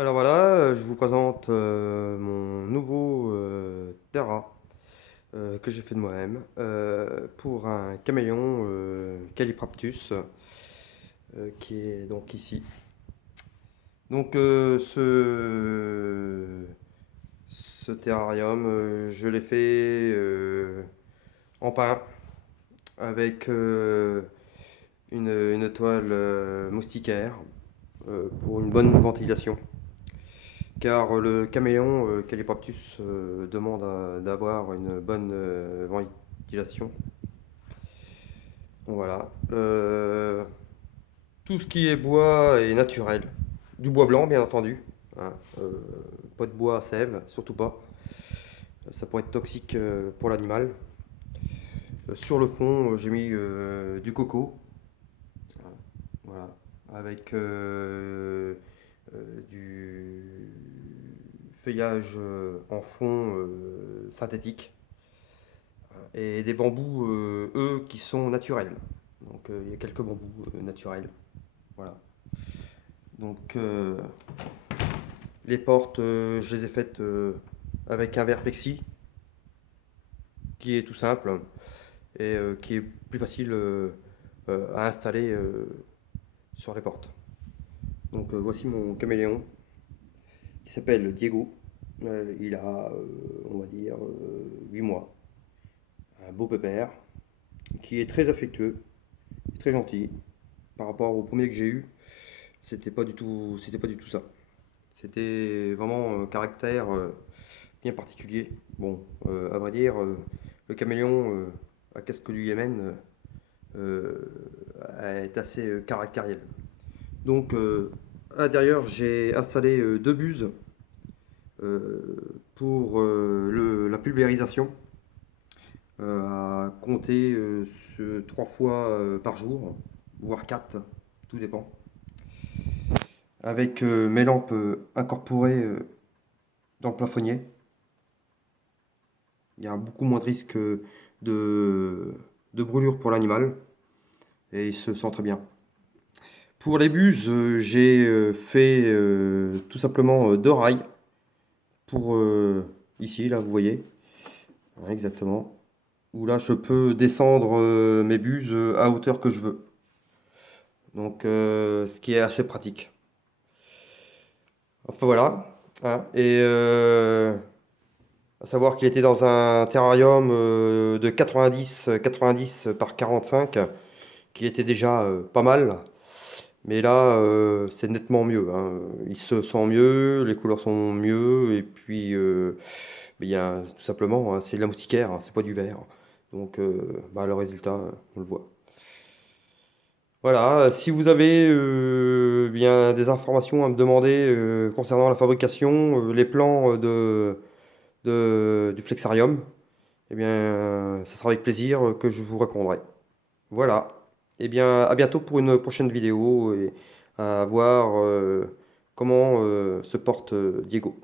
Alors voilà, je vous présente mon nouveau Terra que j'ai fait de moi-même pour un caméléon Callipraptus qui est donc ici. Donc ce terrarium, je l'ai fait en pin avec une toile moustiquaire pour une bonne ventilation. Car le caméléon Callipraptus demande d'avoir une bonne ventilation. Donc voilà. Tout ce qui est bois est naturel. Du bois blanc, bien entendu. Hein. Pas de bois à sève, surtout pas. Ça pourrait être toxique pour l'animal. Sur le fond, j'ai mis du coco. Voilà. Avec du feuillage en fond synthétique et des bambous, eux, qui sont naturels. Donc il y a quelques bambous naturels. Voilà. Donc les portes, je les ai faites avec un verre plexi qui est tout simple et qui est plus facile à installer sur les portes. Donc voici mon caméléon qui s'appelle Diego. Il a, on va dire, 8 mois. Un beau pépère qui est très affectueux, très gentil. Par rapport au premier que j'ai eu, c'était pas du tout ça. C'était vraiment un caractère bien particulier. Bon, à vrai dire, le caméléon à casque du Yémen est assez caractériel. Donc, à l'intérieur, j'ai installé deux buses pour la pulvérisation, à compter trois fois par jour, voire quatre, tout dépend. Avec mes lampes incorporées dans le plafonnier, il y a beaucoup moins de risque de brûlure pour l'animal et il se sent très bien. Pour les buses, j'ai fait tout simplement deux rails pour ici, là, vous voyez, ouais, exactement, où là je peux descendre mes buses à hauteur que je veux. Donc, ce qui est assez pratique. Enfin voilà. Hein. Et à savoir qu'il était dans un terrarium de 90 par 45, qui était déjà pas mal. Mais là, c'est nettement mieux. Hein. Il se sent mieux, les couleurs sont mieux, et puis il y a tout simplement, hein, c'est de la moustiquaire, hein, c'est pas du verre. Donc bah, le résultat, on le voit. Voilà, si vous avez bien des informations à me demander concernant la fabrication, les plans du Flexarium, eh bien, ce sera avec plaisir que je vous répondrai. Voilà. Eh bien, à bientôt pour une prochaine vidéo et à voir comment se porte Diego.